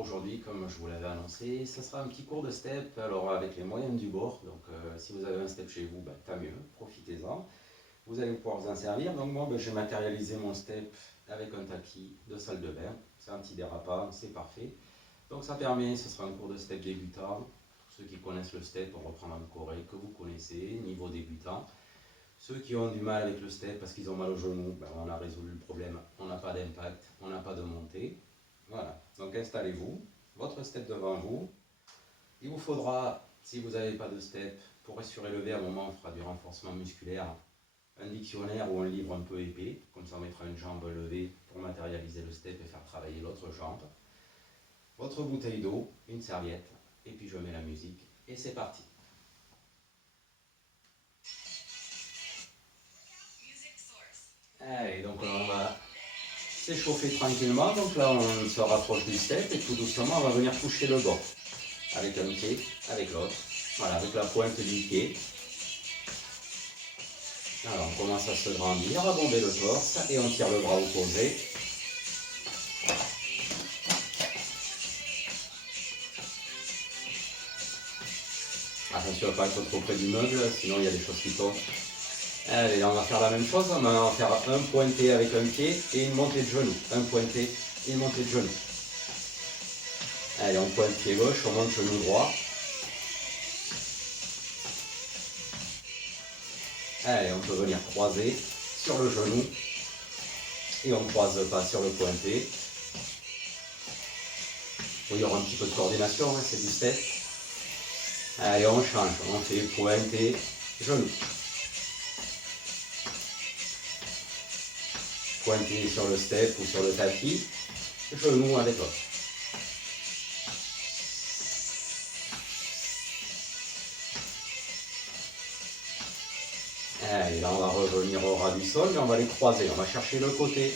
aujourd'hui, comme je vous l'avais annoncé, ce sera un petit cours de step, alors avec les moyens du bord. Donc si vous avez un step chez vous, tant mieux, profitez-en. Vous allez pouvoir vous en servir. Donc moi, j'ai matérialisé mon step avec un tapis de salle de bain. C'est un petit dérapant, c'est parfait. Donc ça permet, ce sera un cours de step débutant. Pour ceux qui connaissent le step, on reprend un choré que vous connaissez, niveau débutant. Ceux qui ont du mal avec le step parce qu'ils ont mal au genou, on a résolu le problème. On n'a pas d'impact, on n'a pas de montée. Voilà, donc installez-vous, votre step devant vous. Il vous faudra, si vous n'avez pas de step, pour assurer lever, à un moment on fera du renforcement musculaire, un dictionnaire ou un livre un peu épais, comme ça on mettra une jambe levée pour matérialiser le step et faire travailler l'autre jambe. Votre bouteille d'eau, une serviette, et puis je mets la musique, et c'est parti. Allez, donc là on va s'échauffer tranquillement, donc là on se rapproche du step et tout doucement on va venir toucher le bord. Avec un pied, avec l'autre, voilà, avec la pointe du pied. Alors on commence à se grandir, à bomber le torse et on tire le bras opposé. Attention à ne pas être trop près du meuble, sinon il y a des choses qui tombent. Allez, on va faire la même chose, on va faire un pointé avec un pied et une montée de genou. Un pointé et une montée de genou. Allez, on pointe pied gauche, on monte genou droit. Allez, on peut venir croiser sur le genou et on ne croise pas sur le pointé. Bon, il y aura un petit peu de coordination, hein, c'est du step. Allez, on change, on fait pointé, genou. Pointé sur le step ou sur le tapis, genou avec l'autre. Allez, là on va revenir au ras du sol, mais on va les croiser. On va chercher le côté,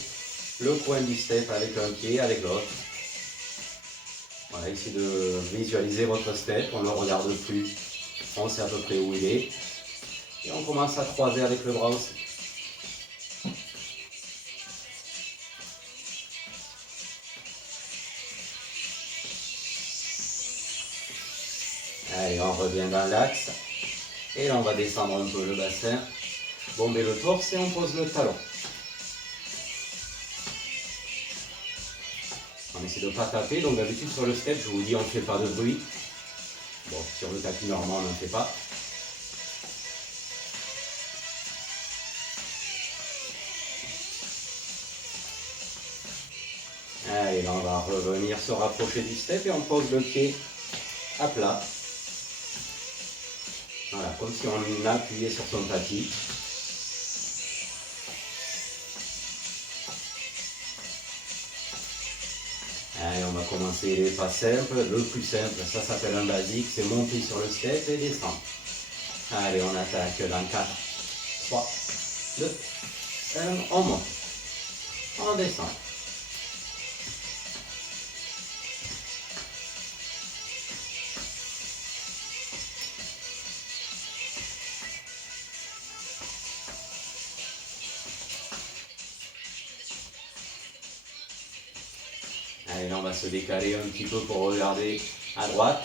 le coin du step avec un pied, avec l'autre. Voilà, essayez de visualiser votre step, on ne le regarde plus, on sait à peu près où il est. Et on commence à croiser avec le bras aussi. Allez, on revient dans l'axe. Et là, on va descendre un peu le bassin, bomber le torse et on pose le talon. On essaie de ne pas taper, donc d'habitude sur le step, je vous dis, on ne fait pas de bruit. Bon, sur le tapis normand, on n'en fait pas. Allez, là, on va revenir se rapprocher du step et on pose le pied à plat. Voilà, comme si on appuyait sur son tapis. Allez, on va commencer les pas simples. Le plus simple, ça s'appelle un basique, c'est monter sur le step et descendre. Allez, on attaque dans 4, 3, 2, 1, on monte. On descend. Allez, là on va se décaler un petit peu pour regarder à droite.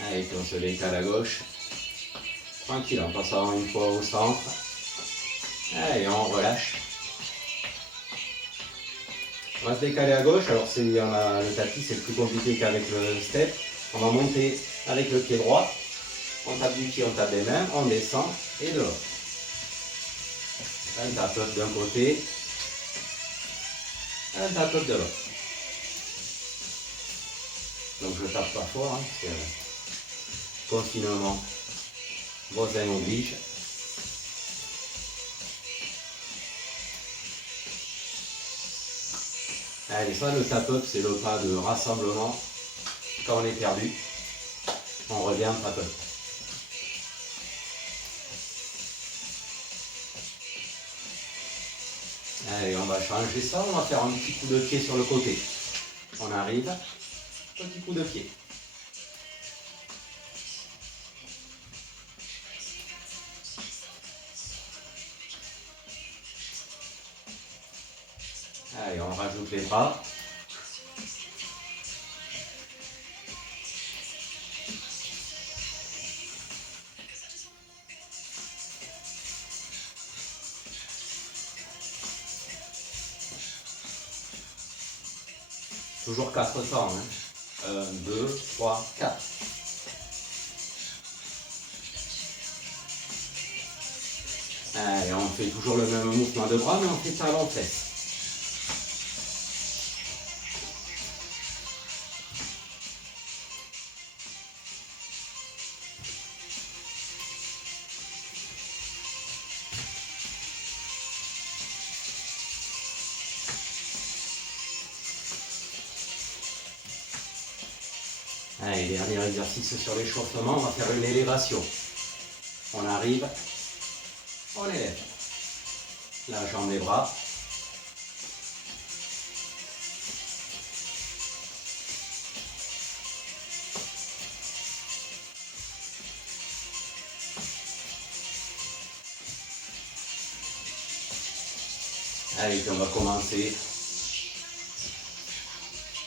Allez, puis on se décale à gauche. Tranquille, en passant une fois au centre. Allez, on relâche. On va se décaler à gauche. Alors, le tapis, c'est plus compliqué qu'avec le step. On va monter avec le pied droit. On tape du pied, on tape des mains, on descend et de l'autre. Un tape-up d'un côté, un tape-up de l'autre. Donc je ne tape pas fort, hein, parce que confinement, voisin oblige. Allez, ça le tape-up, c'est le pas de rassemblement. Quand on est perdu, on revient tape-up. Allez, on va changer ça, on va faire un petit coup de pied sur le côté. On arrive, petit coup de pied. Allez, on rajoute les bras. Toujours 4 temps. 1, 2, 3, 4. Allez, on fait toujours le même mouvement de bras, mais on fait talon-fesse. Allez, dernier exercice sur l'échauffement, on va faire une élévation. On arrive, on élève. La jambe, les bras. Allez, puis on va commencer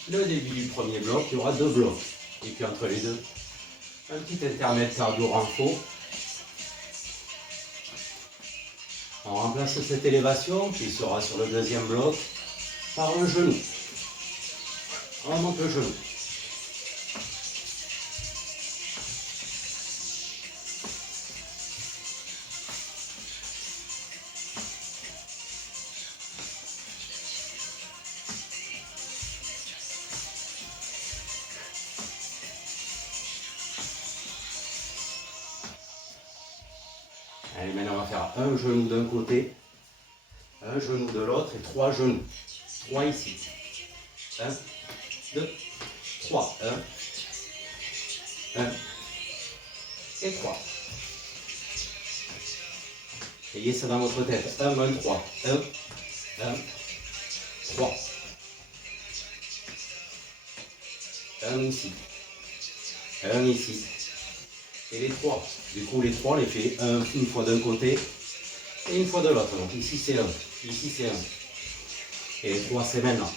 le début du premier bloc. Il y aura 2 blocs. Et puis entre les deux, un petit intermède cardio-renfort. On remplace cette élévation qui sera sur le deuxième bloc par un genou. On monte le genou. Allez, maintenant on va faire un genou d'un côté, un genou de l'autre et 3 genoux. 3 ici. 1, 2, 3. 1 et 3. Ayez ça dans votre tête. 1, 2, 3. 1, 3. 1 ici. 1 ici. Et les 3. Du coup, les 3, on les fait une fois d'un côté et une fois de l'autre. Donc ici c'est 1, ici c'est 1. Et les 3 c'est maintenant.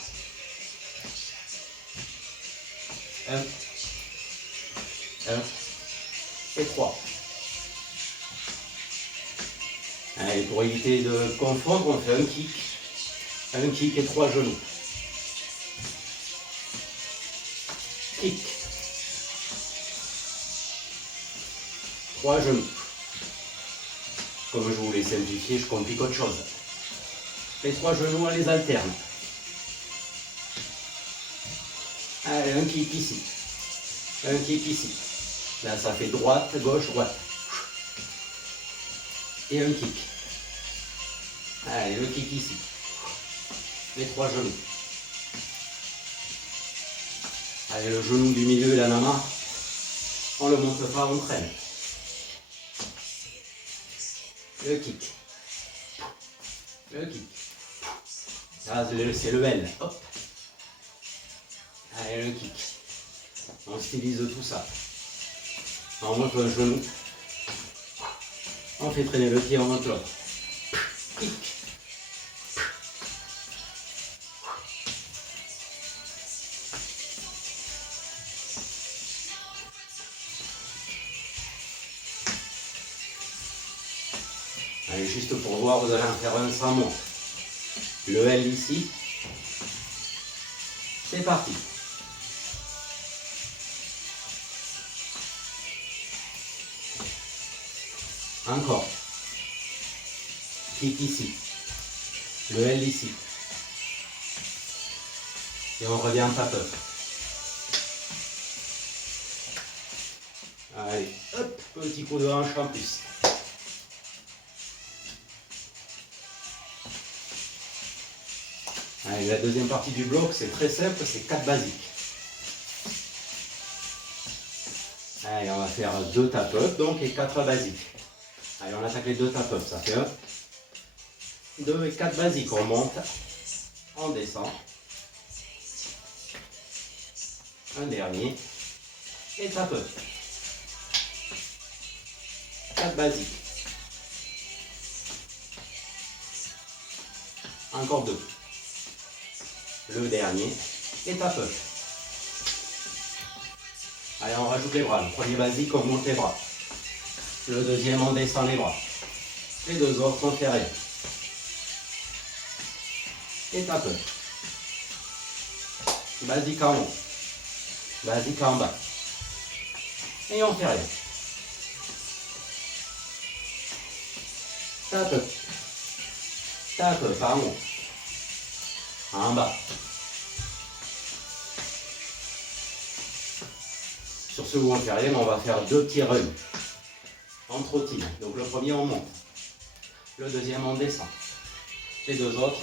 1 et 3. Allez, pour éviter de confondre, on fait un kick et 3 genoux. Kick. 3 genoux. Comme je voulais simplifier, je complique autre chose. Les 3 genoux, on les alterne. Allez, un kick ici. Un kick ici. Là, ça fait droite, gauche, droite. Et un kick. Allez, le kick ici. Les 3 genoux. Allez, le genou du milieu, il en a marre. On ne le monte pas, on traîne. Le kick. Le kick. Ah, c'est le L. Hop. Allez, le kick. On stylise tout ça. On monte un genou. On fait traîner le pied, on monte l'autre. Kick. Allez, juste pour voir, vous allez en faire un sans monte. Le L ici. C'est parti. Encore. Kick ici. Le L ici. Et on revient en tape-up. Allez, hop, petit coup de hanche en plus. Allez, la deuxième partie du bloc, c'est très simple, c'est 4 basiques. Allez, on va faire 2 tap-up, donc, et 4 basiques. Allez, on attaque les 2 tap-up, ça fait 1, 2 et 4 basiques. On monte, on descend. Un dernier, et tap-up. 4 basiques. Encore 2. Le dernier. Et tape. Allez, on rajoute les bras. Le premier basique, on monte les bras. Le deuxième, on descend les bras. Les deux autres, on fait rien. Et tape. Basique en haut. Basique en bas. Et on fait rien. Tape. Tape, pas en haut. En bas. Sur ce où on fait rien, on va faire deux petits runs. En trottine. Donc le premier, on monte. Le deuxième, on descend. Les deux autres.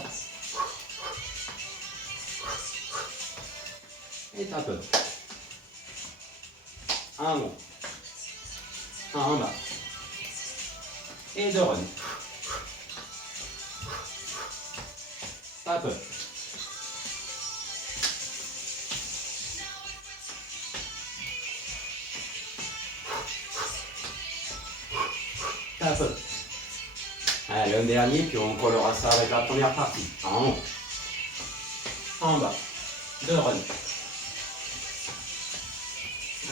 Et tape. En haut. En bas. Et deux runs. Tape. Tape. Allez, un dernier, puis on collera ça avec la première partie. En haut. En bas. Deux runs.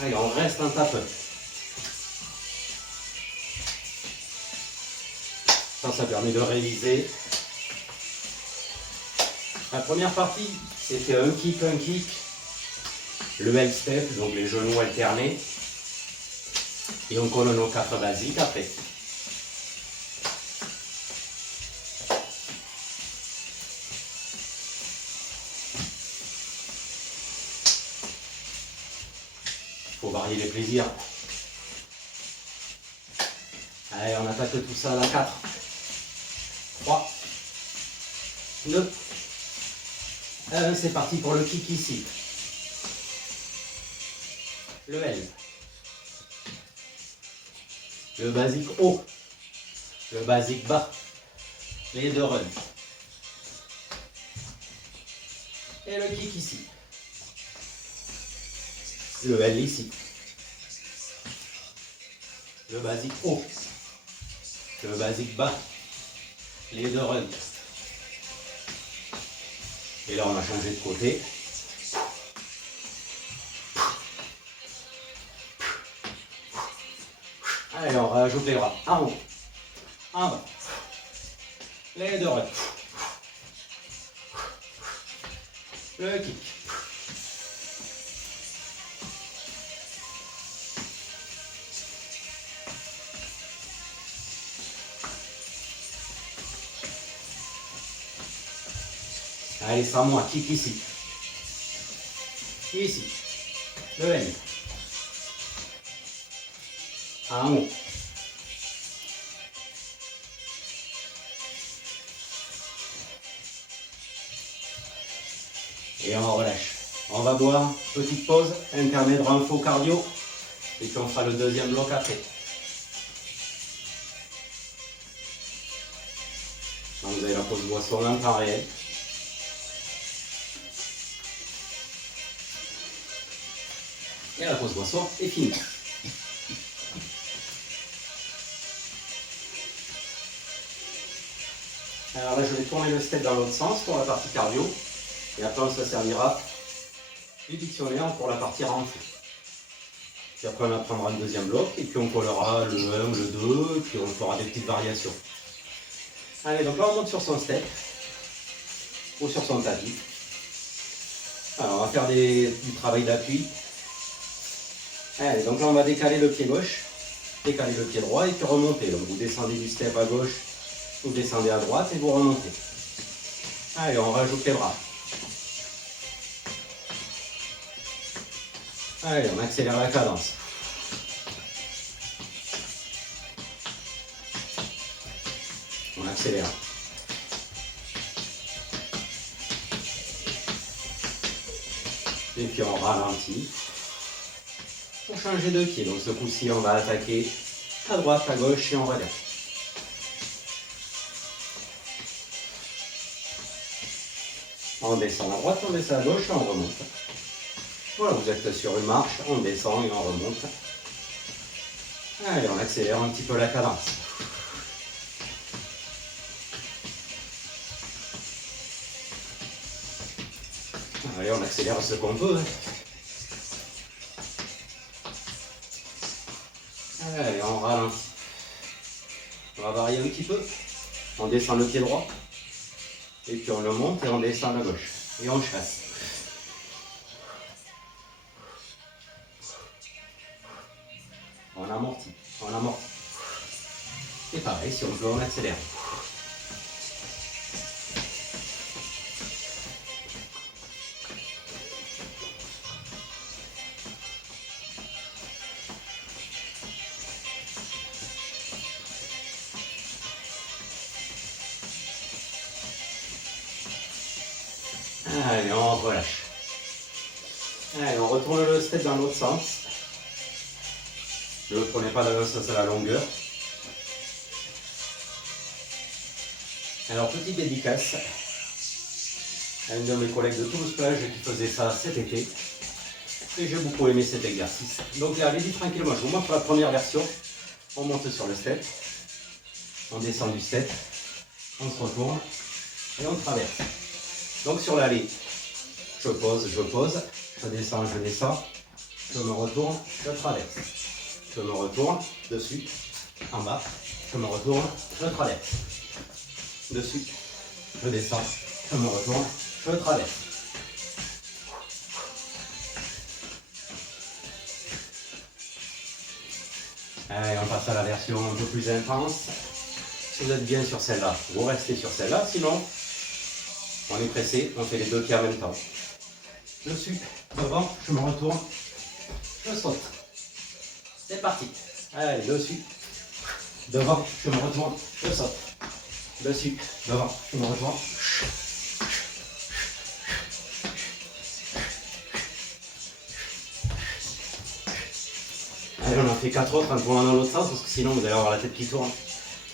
Allez, on reste un tape. Ça permet de réviser. La première partie, c'était un kick. Le L-step, donc les genoux alternés. Et on colle nos 4 basiques après. Il faut varier les plaisirs. Allez, on attaque tout ça à la 4. 3, 2, 1, c'est parti pour le kick ici. Le L. Le basique haut. Le basique bas. Les deux runs. Et le kick ici. Le L ici. Le basique haut. Le basique bas. Les deux runs. Et là, on a changé de côté. Allez, on rajoute les bras. En haut. En bas. Les deux runs. Le kick. Allez, sans moi, kick ici. Ici. Le L. En haut. Et on relâche. On va boire, petite pause, intermédiaire info cardio. Et puis on fera le deuxième bloc après. Donc vous avez la pause boisson en temps réel. Et la pause boisson est finie. Alors là, je vais tourner le step dans l'autre sens pour la partie cardio. Et après, on se servira du dictionnaire pour la partie renfort. Puis après, on apprendra un deuxième bloc. Et puis, on collera le 1, le 2. Et puis, on fera des petites variations. Allez, donc là, on monte sur son step. Ou sur son tapis. Alors, on va faire du travail d'appui. Allez, donc là, on va décaler le pied gauche. Décaler le pied droit et puis remonter. Donc, vous descendez du step à gauche. Vous descendez à droite et vous remontez. Allez, on rajoute les bras. Allez, on accélère la cadence. On accélère. Et puis on ralentit. Pour changer de pied. Donc ce coup-ci, on va attaquer à droite, à gauche et on relève. On descend à droite, on descend à gauche et on remonte. Voilà, vous êtes sur une marche, on descend et on remonte. Allez, on accélère un petit peu la cadence. accélère ce qu'on peut. Allez, on ralentit. On va varier un petit peu. On descend le pied droit. Et puis on le monte et on descend la gauche. Et on chasse. On amortit. On amortit. Et pareil, si on veut, on accélère. Allez, on relâche. Allez, on retourne le step dans l'autre sens. Ne prenez pas la sens à la longueur. Alors, petite dédicace à une de mes collègues de Toulouse-Plage qui faisait ça cet été. Et j'ai beaucoup aimé cet exercice. Donc, allez-y tranquillement. Je vous montre la première version. On monte sur le step. On descend du step. On se retourne. Et on traverse. Donc, sur l'allée, je pose, je descends, je me retourne, je traverse. Je me retourne, dessus, en bas, je me retourne, je traverse. Dessus, je descends, je me retourne, je traverse. Allez, on passe à la version un peu plus intense. Si vous êtes bien sur celle-là, vous restez sur celle-là, sinon, on est pressé, on fait les deux pieds en même temps. Dessus, devant, je me retourne, je saute. C'est parti. Allez, dessus, devant, je me retourne, je saute. Dessus, devant, je me retourne. Allez, on en fait 4 autres en tournant dans l'autre sens, parce que sinon vous allez avoir la tête qui tourne.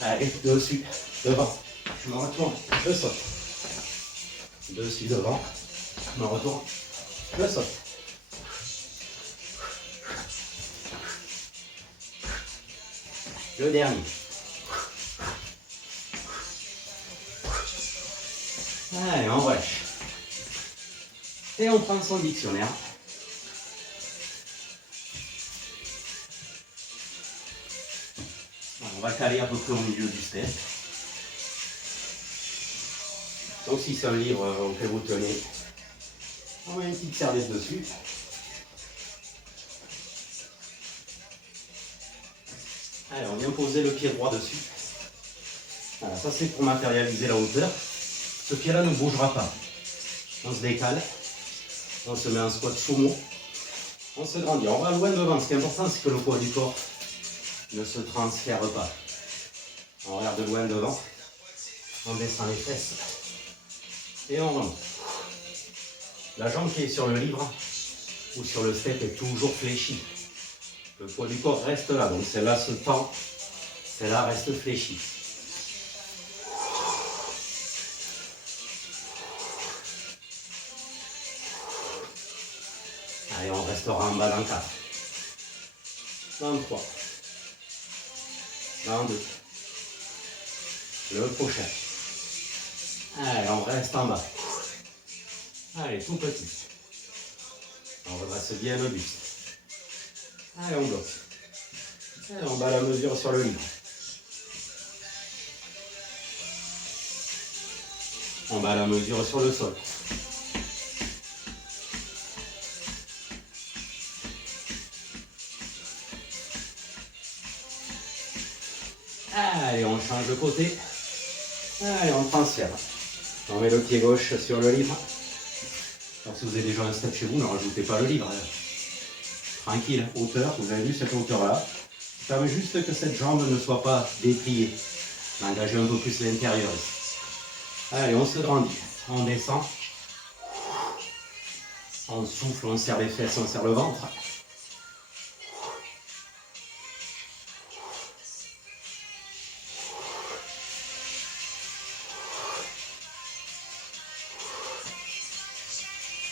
Allez, dessus, devant, je me retourne, je saute. Dessus, devant, je me retourne, je saute. Le dernier. Allez, on relâche. Et on prend son dictionnaire. On va caler à peu près au milieu du step. Donc si c'est un livre auquel vous tenez, on met une petite serviette dessus. Allez, on vient poser le pied droit dessus. Voilà, ça c'est pour matérialiser la hauteur. Ce pied-là ne bougera pas. On se décale, on se met en squat sumo, on se grandit. On va loin devant. Ce qui est important, c'est que le poids du corps ne se transfère pas. On regarde loin devant, on descend les fesses et on remonte. La jambe qui est sur le livre ou sur le step est toujours fléchie. Le poids du corps reste là, donc celle-là se tend, celle-là reste fléchie. Allez, on restera en bas dans 4. Dans 3. Dans 2. Le prochain. Allez, on reste en bas. Allez, tout petit. On redresse bien le buste. Allez, on bloque. Allez, on bat la mesure sur le livre. On bat la mesure sur le sol. Allez, on change de côté. Allez, on transfère. On met le pied gauche sur le livre. Alors, si vous avez déjà un step chez vous, ne rajoutez pas le livre. Tranquille, hauteur, vous avez vu cette hauteur-là. Ça permet juste que cette jambe ne soit pas dépliée. D'engager un peu plus l'intérieur ici. Allez, on se grandit. On descend. On souffle, on serre les fesses, on serre le ventre.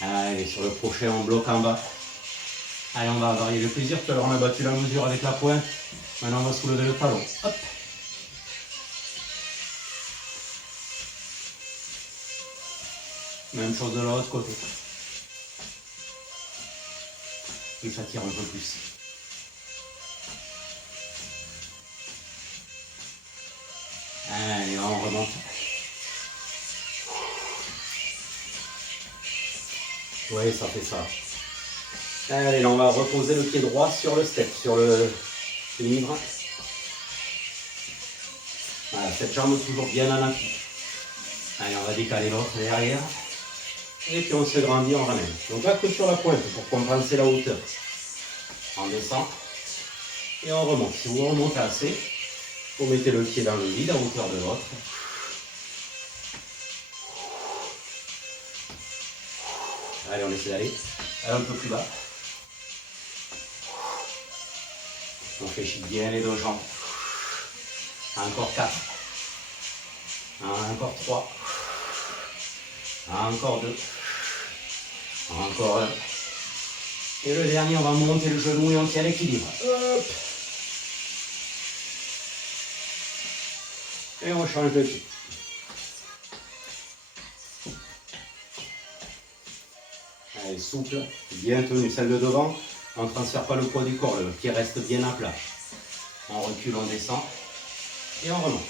Allez, sur le prochain, on bloque en bas. Allez, on va varier le plaisir. Tout à l'heure, on a battu la mesure avec la pointe. Maintenant, on va soulever le talon. Hop. Même chose de l'autre côté. et ça tire un peu plus. Allez, on remonte. Oui, ça fait ça. Allez, là, on va reposer le pied droit sur le step, sur le livre. Voilà, cette jambe toujours bien en appui. Allez, on va décaler l'autre derrière. Et puis on se grandit, on ramène. Donc là que sur la pointe pour compenser la hauteur. On descend et on remonte. Si vous remontez assez, vous mettez le pied dans le vide à hauteur de l'autre. Allez, on essaie d'aller un peu plus bas. On fléchit bien les deux jambes. Encore 4. Encore 3. Encore 2. Encore 1. Et le dernier, on va monter le genou et on tient l'équilibre. Hop. Et on change de pied. Allez, souple, bien tenu. Celle de devant, on ne transfère pas le poids du corps. Le pied reste bien à plat. On recule, on descend. Et on remonte.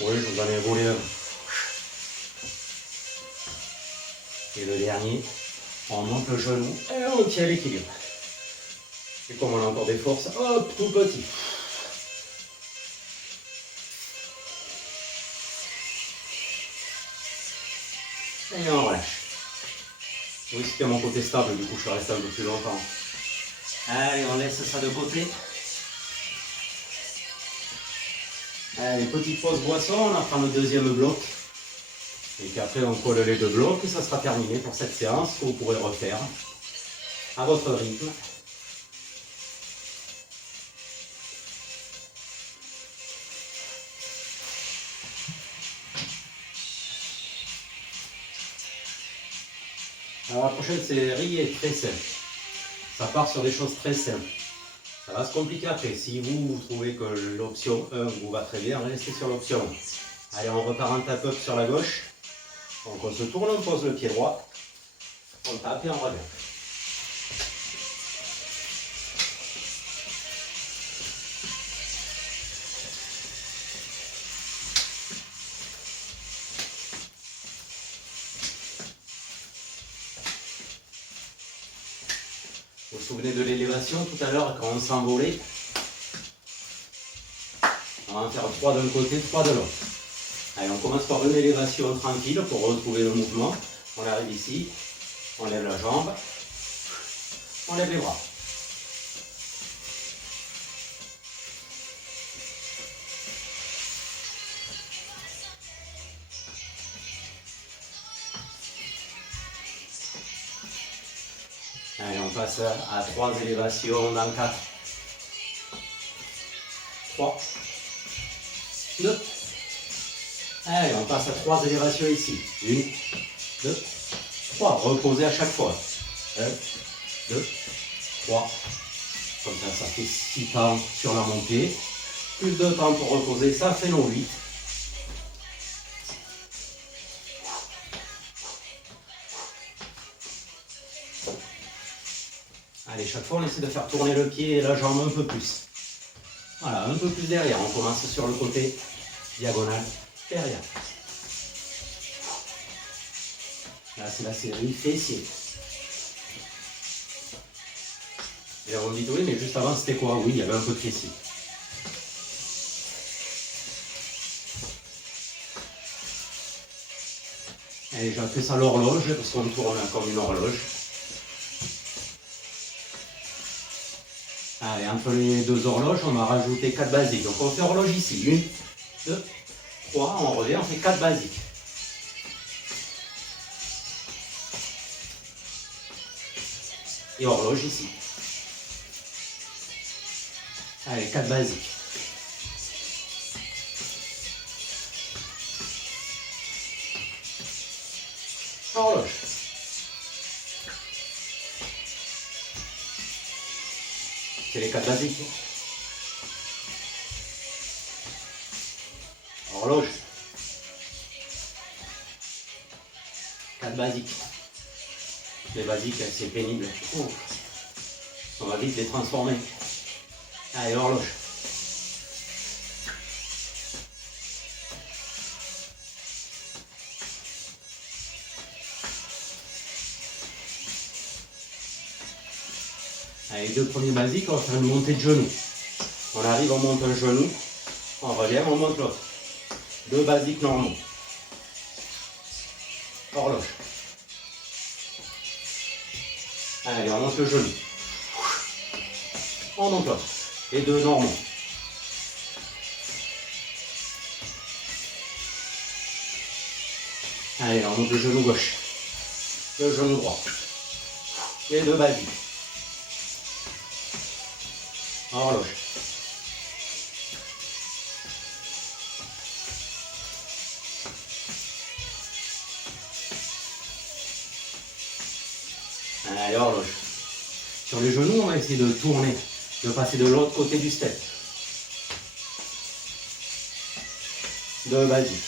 Oui, je vous en ai volé un. Et le dernier, on monte le genou et on tient l'équilibre. Et comme on a encore des forces, hop, tout petit. Et on relâche. Oui, c'était mon côté stable, du coup je suis resté un peu plus longtemps. Allez, on laisse ça de côté. Allez, petite pause boisson, on apprend le deuxième bloc. Et puis après on colle les deux blocs et ça sera terminé pour cette séance que vous pourrez refaire à votre rythme. Alors la prochaine série est très simple. Ça part sur des choses très simples. Ça va se compliquer après. Si vous trouvez que l'option 1 vous va très bien, restez sur l'option 1. Allez, on repart en tap-up sur la gauche. Donc on se tourne, on pose le pied droit. On tape et on revient. Vous vous souvenez de l'élévation tout à l'heure quand on s'envolait? On va en faire 3 d'un côté, 3 de l'autre. Allez, on commence par une élévation tranquille pour retrouver le mouvement. On arrive ici, on lève la jambe, on lève les bras. Allez, on passe à 3 élévations dans 4. 3, 2. Allez, on passe à 3 élévations ici. 1, 2, 3. Reposez à chaque fois. 1, 2, 3. Comme ça fait 6 temps sur la montée. Plus de temps pour reposer, ça fait nos 8. Allez, chaque fois on essaie de faire tourner le pied et la jambe un peu plus. Voilà, un peu plus derrière. On commence sur le côté diagonal derrière. Là, c'est la série fessier. Et on dit oui, mais juste avant, c'était quoi? Oui, il y avait un peu de fessier. Allez, j'appelle ça l'horloge, parce qu'on tourne comme une horloge. Allez, entre les deux horloges, on va rajouter 4 basiques. Donc on fait horloge ici. 1, 2, 3, on revient, on fait 4 basiques. Et horloge ici. Allez, 4 basiques. Horloge. C'est les 4 basiques. Horloge. 4 basiques. Les basiques, c'est pénible. Oh. On va vite les transformer. Allez, horloge. Allez, les deux premiers basiques, on va faire une montée de genoux. On arrive, on monte un genou, on relève, on monte l'autre. 2 basiques normaux. Horloge. Allez, on monte le genou. On monte l'autre. Et 2 normaux. Allez, on monte le genou gauche. Le genou droit. Et 2 basiques. Horloge. Allez, horloge. Sur les genoux, on va essayer de tourner, de passer de l'autre côté du step. 2 basiques.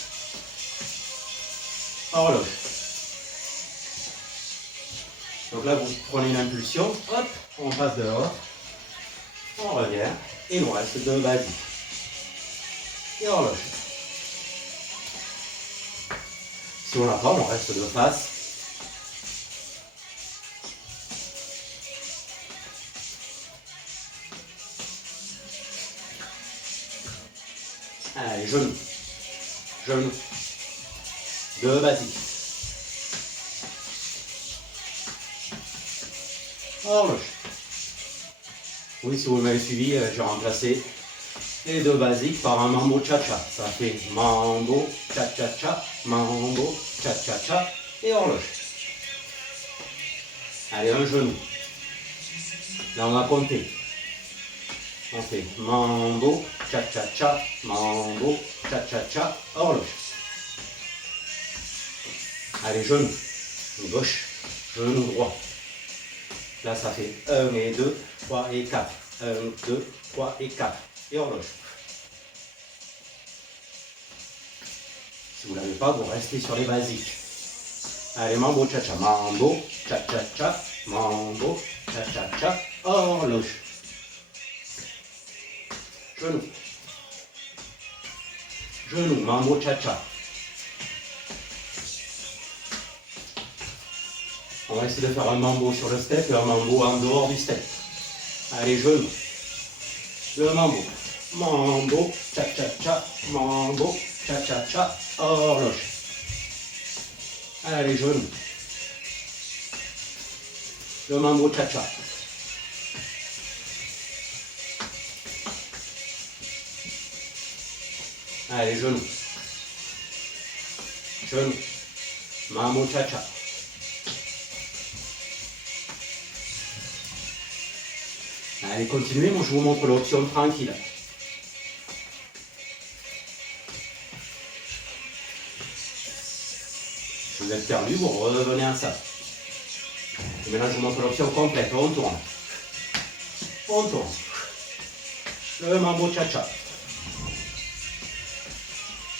Horloge. Donc là, vous prenez une impulsion, hop, on passe dehors, on revient, et il nous reste 2 basiques. Et horloge. Si on n'a pas, on reste de face. Allez, genoux. Genoux. 2 basiques. Horloge. Oui, si vous m'avez suivi, j'ai remplacé les 2 basiques par un mambo cha-cha. Ça fait mambo cha-cha-cha, mambo cha-cha-cha et horloge. Allez, un genou. Là, on va compter. On fait mambo cha-cha-cha, mambo cha-cha-cha, horloge. Allez, genou. Gauche, genou droit. Là, ça fait 1 et 2, 3 et 4. 1, 2, 3 et 4. Et horloge. Si vous ne l'avez pas, vous restez sur les basiques. Allez, mambo cha-cha, mambo cha-cha-cha, mambo cha-cha-cha, horloge. Genou. Genou, mambo cha-cha. On va essayer de faire un mambo sur le step et un mambo en dehors du step. Allez, genou. Le mambo. Mambo, cha-cha-cha, mambo, cha-cha-cha, horloge. Allez, genou. Le mambo cha-cha. Allez, genou. Genou. Mambo cha-cha. Allez, continuez, moi je vous montre l'option tranquille. Si vous êtes perdu, vous revenez à ça. Et maintenant je vous montre l'option complète, on tourne. On tourne. Le mambo cha-cha.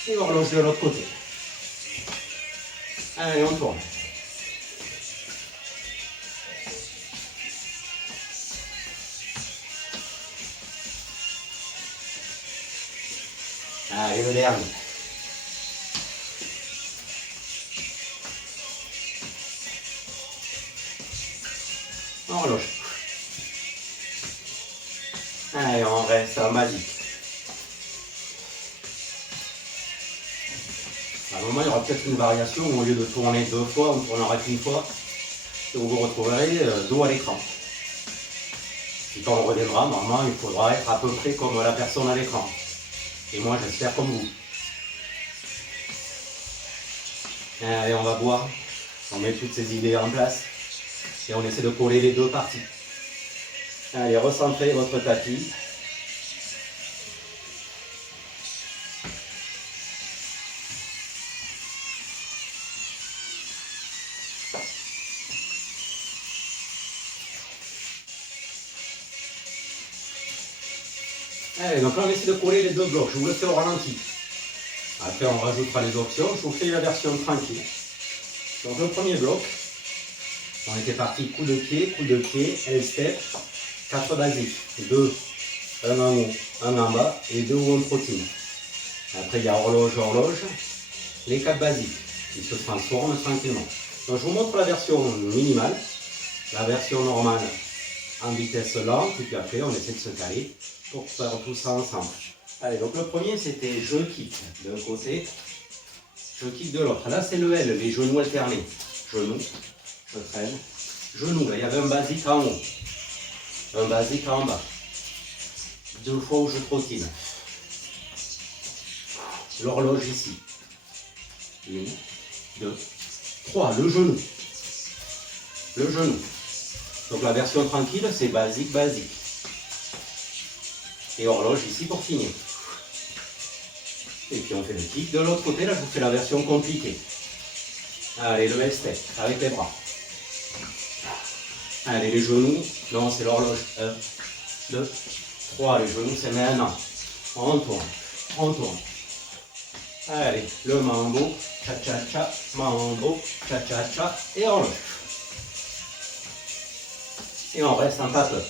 Et l'horloge de l'autre côté. Allez, on tourne. Allez, le dernier. Horloge. Allez, on reste en basique. À un moment, il y aura peut-être une variation où au lieu de tourner 2 fois, on tournera qu'une fois. Et vous vous retrouverez dos à l'écran. Et quand on reviendra, normalement, il faudra être à peu près comme la personne à l'écran. Et moi, j'espère comme vous. Allez, on va boire. On met toutes ces idées en place. Et on essaie de coller les 2 parties. Allez, recentrez votre tapis. Allez, donc là on essaie de coller les deux blocs, je vous le fais au ralenti. Après on rajoutera les options, je vous fais la version tranquille. Donc le premier bloc, on était parti coup de pied, L-step, 4 basiques, 2, un en haut, un en bas et 2 où on trottine. Après il y a horloge, horloge, les 4 basiques, ils se transforment tranquillement. Donc je vous montre la version minimale, la version normale en vitesse lente, et puis après on essaie de se caler pour faire tout ça ensemble. Allez, donc le premier c'était je kick d'un côté, je kick de l'autre. Là c'est le L, les genoux alternés. Genoux, je traîne. Genoux, là il y avait un basique en haut, un basique en bas. 2 fois où je trottine. L'horloge ici. 1, 2, 3, le genou. Le genou. Donc la version tranquille, c'est basique, basique. Et horloge ici pour finir. Et puis on fait le kick. De l'autre côté, là, je vous fais la version compliquée. Allez, le L-step, avec les bras. Allez, les genoux. Non, c'est l'horloge. 1, 2, 3. Les genoux, c'est maintenant. On tourne. On tourne. Allez, le mambo. Cha-cha-cha. Mambo. Cha-cha-cha. Et horloge. Et on reste en pape-up.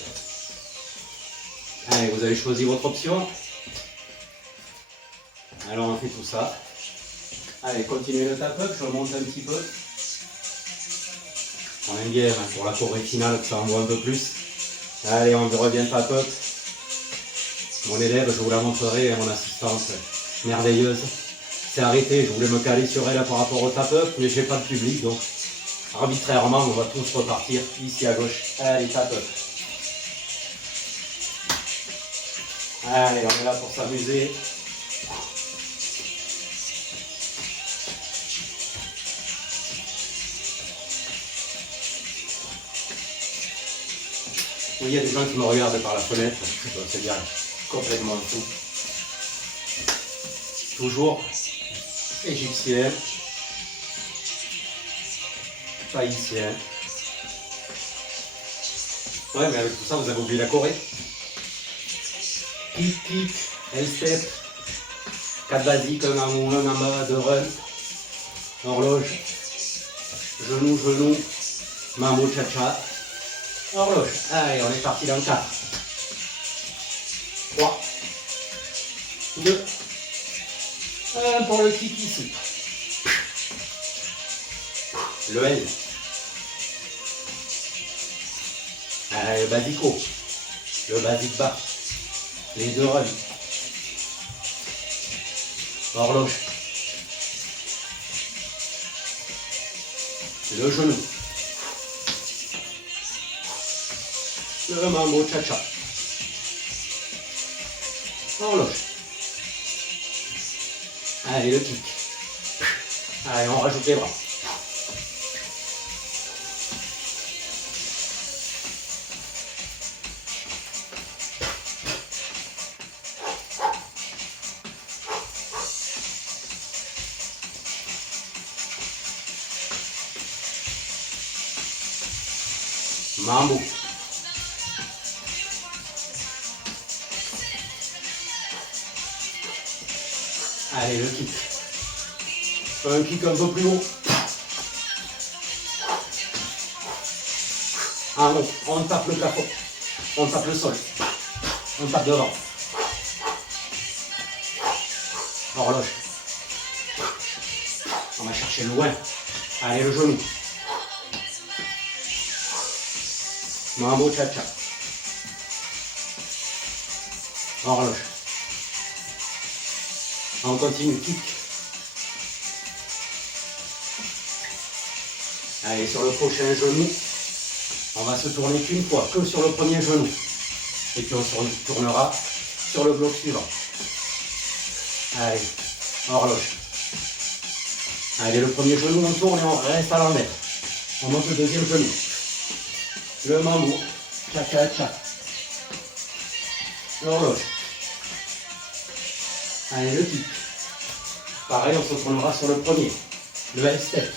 Allez, vous avez choisi votre option. Alors on fait tout ça. Allez, continuez le tap-up, je remonte un petit peu. On aime bien hein, pour la choré finale que ça envoie un peu plus. Allez, on revient tap-up. Mon élève, je vous la montrerai, mon assistante merveilleuse. C'est arrêté, je voulais me caler sur elle par rapport au tap-up, mais j'ai pas de public, donc arbitrairement, on va tous repartir ici à gauche. Allez, tap-up. Allez, on est là pour s'amuser. Oui, il y a des gens qui me regardent par la fenêtre, c'est bien, complètement fou. Toujours égyptien, tahitien. Ouais, mais avec tout ça, vous avez oublié la Corée. Kick, kick, L-step, 4 basiques, un en haut, un en bas, 2 run, horloge, genou, genou, mambo, cha-cha, horloge. Allez, on est parti dans le 4. 3, 2, 1 pour le kick ici. Le L. Allez, le basique haut, le basique bas. Les 2 runs. Horloge. Le genou. Le mambo cha-cha. Horloge. Allez, le kick. Allez, on rajoute les bras. Mambo. Allez, le kick. Un kick un peu plus haut. Ah non, on tape le capot. On tape le sol. On tape devant. Horloge. On va chercher loin. Allez, le genou. Mambo cha-cha. Horloge. On continue, kick. Allez, sur le prochain genou, on va se tourner qu'une fois, que sur le premier genou. Et puis on se tournera sur le bloc suivant. Allez, horloge. Allez, le premier genou, on tourne et on reste à l'envers. On monte le deuxième genou. Le mambo, cha-cha-cha. L'horloge. Allez, le kick. Pareil, on se tournera sur le premier. Le L-step.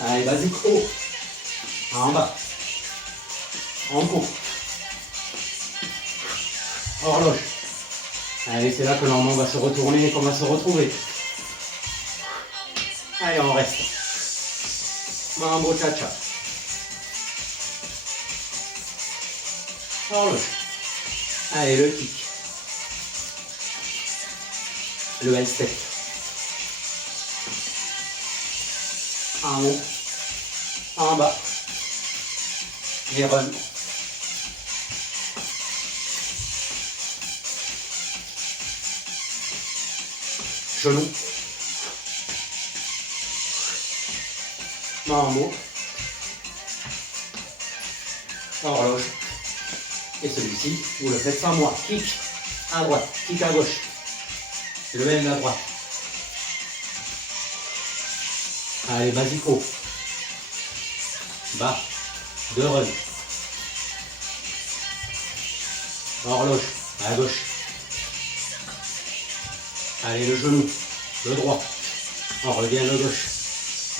Allez, basique haut. En bas. En court. Horloge. Allez, c'est là que normalement on va se retourner et qu'on va se retrouver. Allez, on reste. Mambo cha-cha. Horloge. Allez, le kick. Le L-step. En haut. En bas. Les runs. Genou. Mambo. Horloge. Et celui-ci, vous le faites sans moi. Kick à droite, kick à gauche. Le même à droite. Allez, basico. Bas. 2 runs. Horloge. À gauche. Allez, le genou. Le droit. On revient le gauche.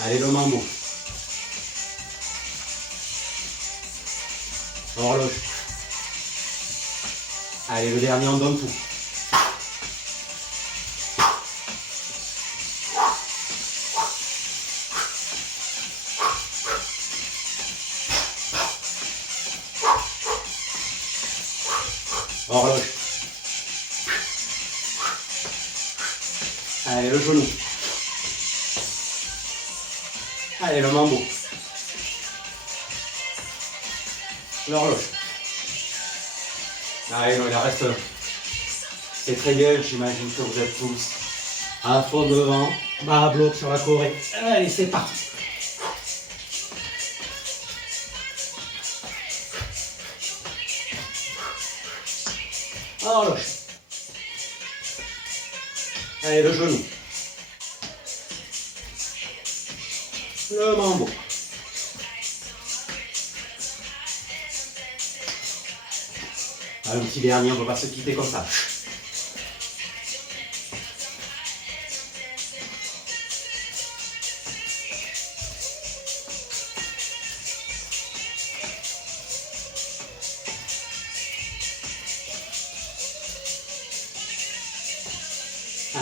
Allez, le mambo. Horloge. Allez, le dernier, on donne tout. Horloge. Allez, le genou. Allez, le mambo. L'horloge. Allez, non, il en reste. C'est très bien, j'imagine que vous êtes tous à fond devant. Bas à bloc sur la Corée. Allez, c'est parti. Horloge. Allez, le genou. Le mambo. Allez, un petit dernier, on ne peut pas se quitter comme ça.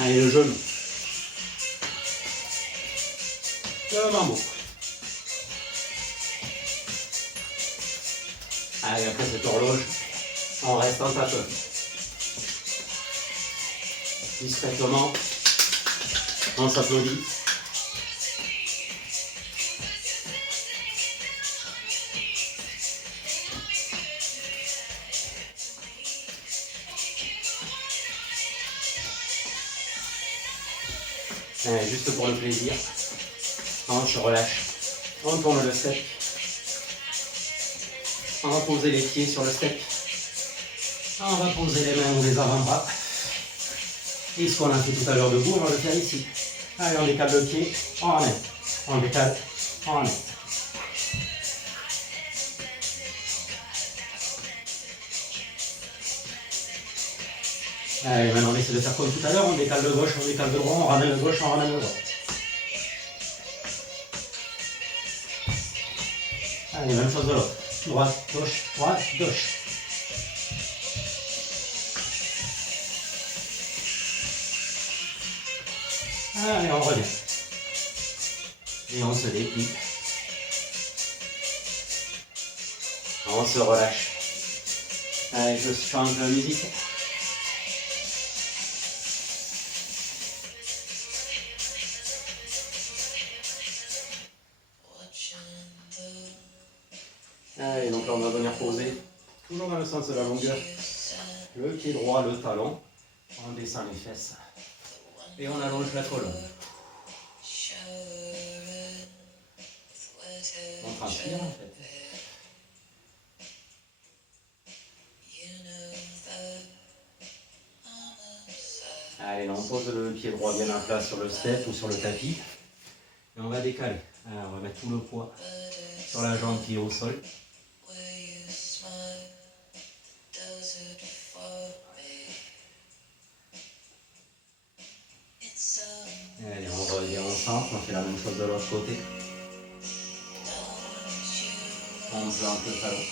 Allez, le genou. Le mambo. Allez, après cette horloge, on reste en tapeur. Discrètement, on s'applaudit. Allez, juste pour le plaisir, on se relâche, on tourne le step, on va poser les pieds sur le step, on va poser les mains ou les avant-bras, et ce qu'on a fait tout à l'heure debout, on va le faire ici. Allez, on décale le pied, on ramène, on décale, on ramène. Allez, maintenant on essaie de faire comme tout à l'heure, on décale de gauche, on décale de droit, on ramène de gauche, on ramène de droite. Allez, même chose de l'autre. Droite, gauche. Allez, on revient. Et on se déplie. On se relâche. Allez, je change la musique. Allez, donc là on va venir poser, toujours dans le sens de la longueur, le pied droit, le talon, on descend les fesses et on allonge la colonne. On transpire en fait. Allez, on pose le pied droit bien en place sur le step ou sur le tapis et on va décaler. Alors, on va mettre tout le poids sur la jambe qui est au sol. Allez, on revient au centre, on fait la même chose de l'autre côté. On plante le talon.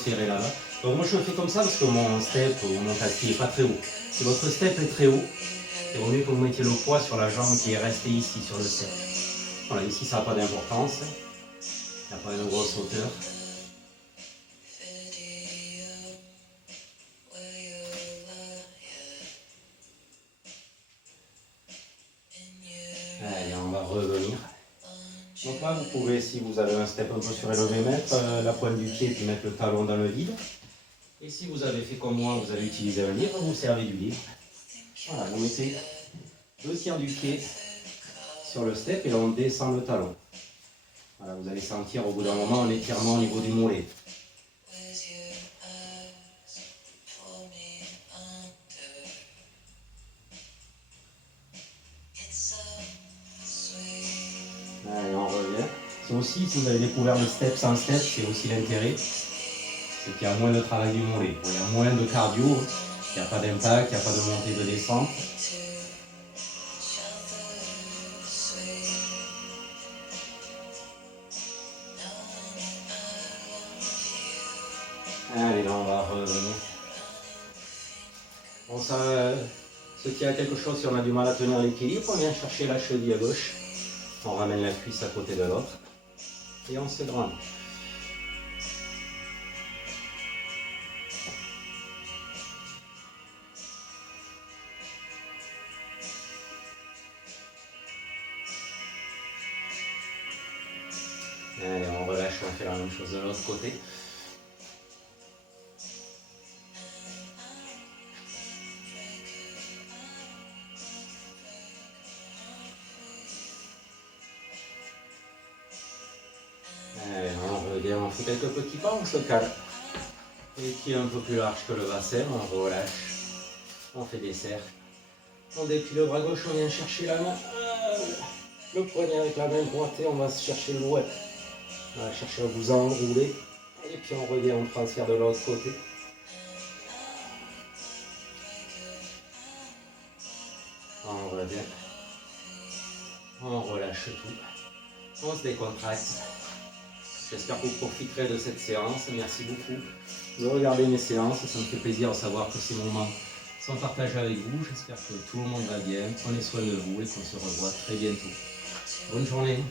transférer là-bas. Donc moi je le fais comme ça parce que mon step ou mon tapis n'est pas très haut. Si votre step est très haut, il vaut mieux que vous mettiez le poids sur la jambe qui est restée ici sur le step. Voilà, ici ça n'a pas d'importance, il n'y a pas une grosse hauteur. Allez, on va revenir. Donc là, vous pouvez, si vous avez un step un peu surélevé, mettre la pointe du pied puis mettre le talon dans le vide. Et si vous avez fait comme moi, vous avez utilisé un livre, vous servez du livre. Voilà, vous mettez 2/3 du pied sur le step et là on descend le talon. Voilà, vous allez sentir au bout d'un moment un étirement au niveau du mollet. Allez, on revient. C'est aussi, si vous avez découvert le step sans step, c'est aussi l'intérêt. C'est qu'il y a moins de travail du mollet. Il y a moins de cardio, il n'y a pas d'impact, il n'y a pas de montée de descente. Allez, là on va revenir. Bon, ça, ceux qui a quelque chose, si on a du mal à tenir l'équilibre, on vient chercher la cheville à gauche. On ramène la cuisse à côté de l'autre. Et on se grande. Allez, on relâche, on fait la même chose de l'autre côté. Allez, on revient, on fait quelques petits pas, on se calme. Et qui est un peu plus large que le bassin, on relâche. On fait des cercles. On déplie le bras gauche, on vient chercher la main. Le poignet avec la main droite et on va chercher le doigt. On va chercher à vous enrouler. Et puis on revient, on transfère de l'autre côté. On revient. On relâche tout. On se décontracte. J'espère que vous profiterez de cette séance. Merci beaucoup de regarder mes séances. Ça me fait plaisir de savoir que ces moments sont partagés avec vous. J'espère que tout le monde va bien. Prenez soin de vous et qu'on se revoit très bientôt. Bonne journée.